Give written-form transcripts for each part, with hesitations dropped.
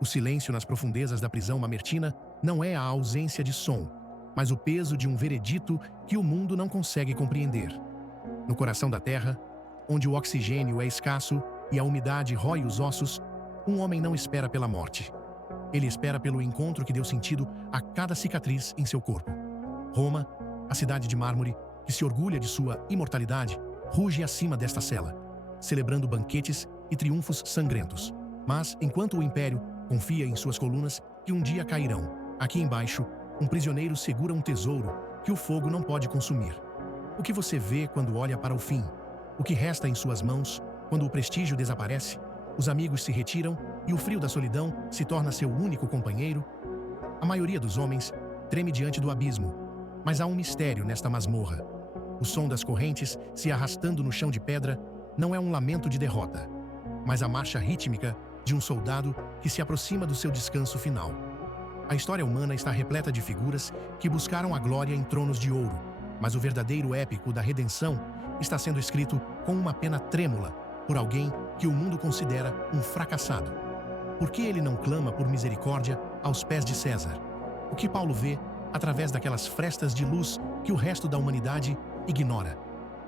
O silêncio nas profundezas da prisão mamertina não é a ausência de som, mas o peso de um veredito que o mundo não consegue compreender. No coração da terra, onde o oxigênio é escasso e a umidade rói os ossos, um homem não espera pela morte. Ele espera pelo encontro que deu sentido a cada cicatriz em seu corpo. Roma, a cidade de mármore, que se orgulha de sua imortalidade, ruge acima desta cela, celebrando banquetes e triunfos sangrentos. Mas, enquanto o império confia em suas colunas que um dia cairão, aqui embaixo, um prisioneiro segura um tesouro que o fogo não pode consumir. O que você vê quando olha para o fim? O que resta em suas mãos quando o prestígio desaparece, os amigos se retiram e o frio da solidão se torna seu único companheiro? A maioria dos homens treme diante do abismo, mas há um mistério nesta masmorra. O som das correntes se arrastando no chão de pedra não é um lamento de derrota, mas a marcha rítmica de um soldado que se aproxima do seu descanso final. A história humana está repleta de figuras que buscaram a glória em tronos de ouro, mas o verdadeiro épico da redenção está sendo escrito com uma pena trêmula por alguém que o mundo considera um fracassado. Por que ele não clama por misericórdia aos pés de César? O que Paulo vê através daquelas frestas de luz que o resto da humanidade ignora?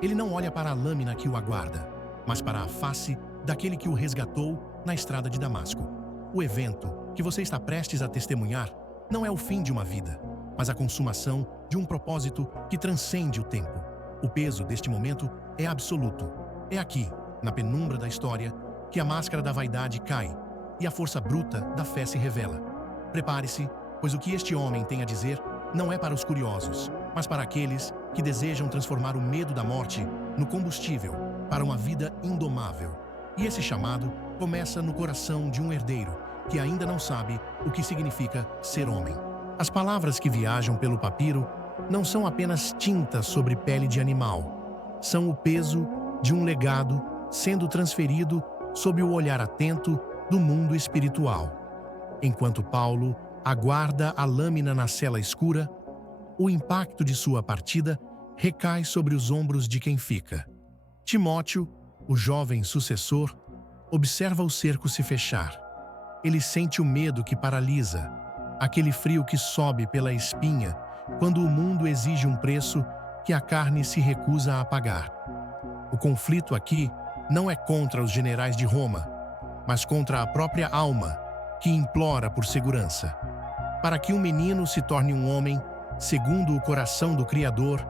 Ele não olha para a lâmina que o aguarda, mas para a face daquele que o resgatou na estrada de Damasco. O evento que você está prestes a testemunhar não é o fim de uma vida, mas a consumação de um propósito que transcende o tempo. O peso deste momento é absoluto. É aqui, na penumbra da história, que a máscara da vaidade cai e a força bruta da fé se revela. Prepare-se, pois o que este homem tem a dizer não é para os curiosos, mas para aqueles que desejam transformar o medo da morte no combustível para uma vida indomável. E esse chamado começa no coração de um herdeiro que ainda não sabe o que significa ser homem. As palavras que viajam pelo papiro não são apenas tinta sobre pele de animal. São o peso de um legado sendo transferido sob o olhar atento do mundo espiritual. Enquanto Paulo aguarda a lâmina na cela escura, o impacto de sua partida recai sobre os ombros de quem fica. Timóteo, o jovem sucessor, observa o cerco se fechar. Ele sente o medo que paralisa, aquele frio que sobe pela espinha quando o mundo exige um preço que a carne se recusa a pagar. O conflito aqui não é contra os generais de Roma, mas contra a própria alma que implora por segurança. Para que um menino se torne um homem, segundo o coração do Criador,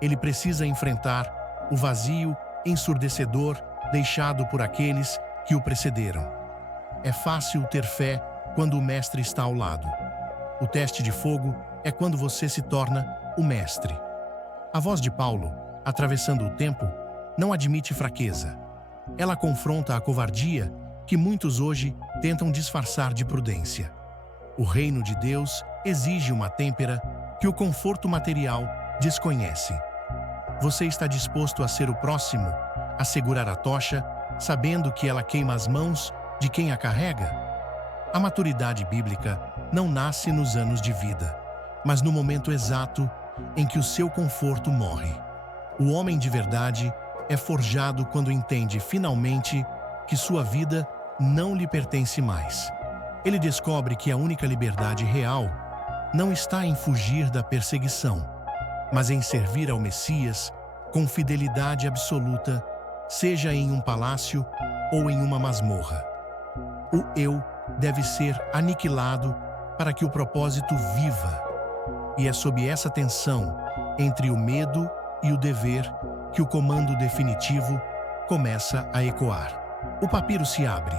ele precisa enfrentar o vazio ensurdecedor deixado por aqueles que o precederam. É fácil ter fé quando o mestre está ao lado. O teste de fogo é quando você se torna o mestre. A voz de Paulo, atravessando o tempo, não admite fraqueza. Ela confronta a covardia que muitos hoje tentam disfarçar de prudência. O reino de Deus exige uma têmpera que o conforto material desconhece. Você está disposto a ser o próximo, a segurar a tocha, sabendo que ela queima as mãos de quem a carrega? A maturidade bíblica não nasce nos anos de vida, mas no momento exato em que o seu conforto morre. O homem de verdade é forjado quando entende finalmente que sua vida não lhe pertence mais. Ele descobre que a única liberdade real não está em fugir da perseguição, mas em servir ao Messias com fidelidade absoluta, seja em um palácio ou em uma masmorra. O eu deve ser aniquilado para que o propósito viva. E é sob essa tensão entre o medo e o dever que o comando definitivo começa a ecoar. O papiro se abre.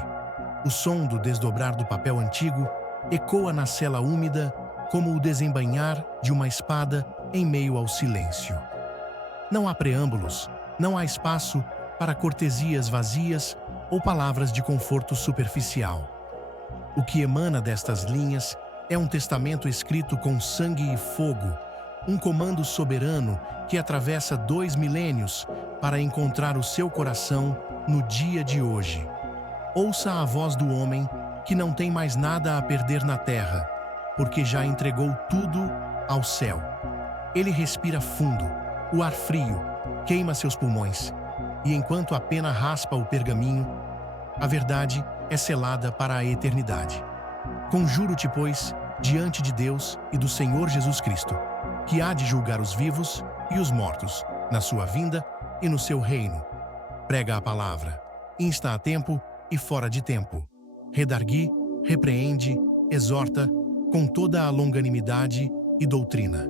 O som do desdobrar do papel antigo ecoa na cela úmida como o desembainhar de uma espada em meio ao silêncio. Não há preâmbulos, não há espaço para cortesias vazias ou palavras de conforto superficial. O que emana destas linhas é um testamento escrito com sangue e fogo, um comando soberano que atravessa 2 milênios para encontrar o seu coração no dia de hoje. Ouça a voz do homem que não tem mais nada a perder na terra, porque já entregou tudo ao céu. Ele respira fundo, o ar frio queima seus pulmões, e enquanto a pena raspa o pergaminho, a verdade é selada para a eternidade. Conjuro-te, pois, diante de Deus e do Senhor Jesus Cristo, que há de julgar os vivos e os mortos, na sua vinda e no seu reino. Prega a palavra, insta a tempo e fora de tempo. Redargui, repreende, exorta, com toda a longanimidade e doutrina.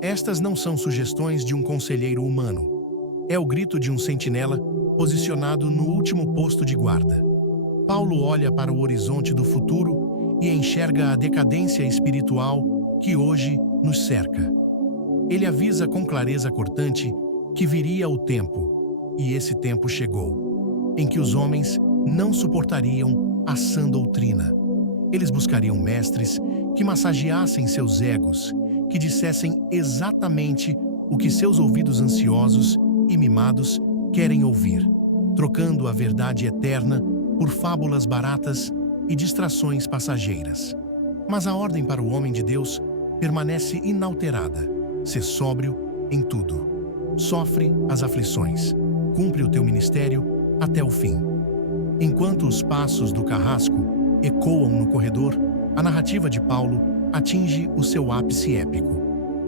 Estas não são sugestões de um conselheiro humano. É o grito de um sentinela posicionado no último posto de guarda. Paulo olha para o horizonte do futuro e enxerga a decadência espiritual que hoje nos cerca. Ele avisa com clareza cortante que viria o tempo, e esse tempo chegou, em que os homens não suportariam a sã doutrina. Eles buscariam mestres que massageassem seus egos, que dissessem exatamente o que seus ouvidos ansiosos e mimados querem ouvir, trocando a verdade eterna por fábulas baratas e distrações passageiras. Mas a ordem para o homem de Deus permanece inalterada: ser sóbrio em tudo. Sofre as aflições. Cumpre o teu ministério até o fim. Enquanto os passos do carrasco ecoam no corredor, a narrativa de Paulo atinge o seu ápice épico.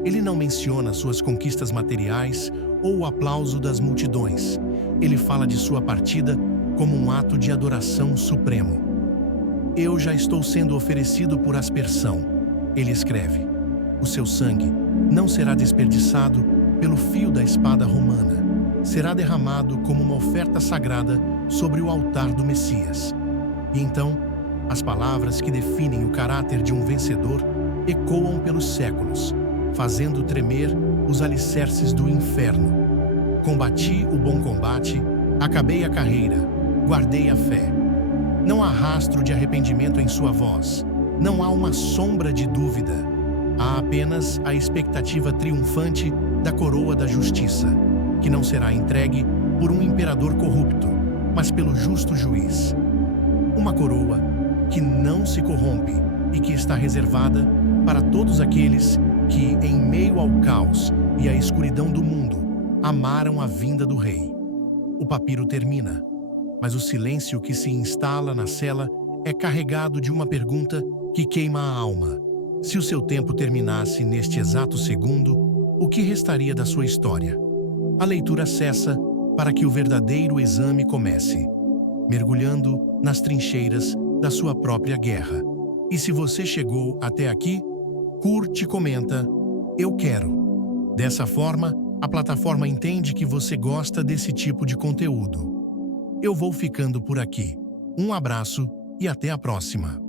Ele não menciona suas conquistas materiais ou o aplauso das multidões. Ele fala de sua partida como um ato de adoração supremo. Eu já estou sendo oferecido por aspersão, ele escreve. O seu sangue não será desperdiçado pelo fio da espada romana. Será derramado como uma oferta sagrada sobre o altar do Messias. E então, as palavras que definem o caráter de um vencedor ecoam pelos séculos, fazendo tremer os alicerces do inferno. Combati o bom combate, acabei a carreira, guardei a fé. Não há rastro de arrependimento em sua voz, não há uma sombra de dúvida. Há apenas a expectativa triunfante da coroa da justiça, que não será entregue por um imperador corrupto, mas pelo justo juiz. Uma coroa que não se corrompe e que está reservada para todos aqueles que, em meio ao caos e à escuridão do mundo, amaram a vinda do rei. O papiro termina, mas o silêncio que se instala na cela é carregado de uma pergunta que queima a alma. Se o seu tempo terminasse neste exato segundo, o que restaria da sua história? A leitura cessa para que o verdadeiro exame comece, mergulhando nas trincheiras da sua própria guerra. E se você chegou até aqui, curte e comenta, eu quero. Dessa forma, a plataforma entende que você gosta desse tipo de conteúdo. Eu vou ficando por aqui. Um abraço e até a próxima.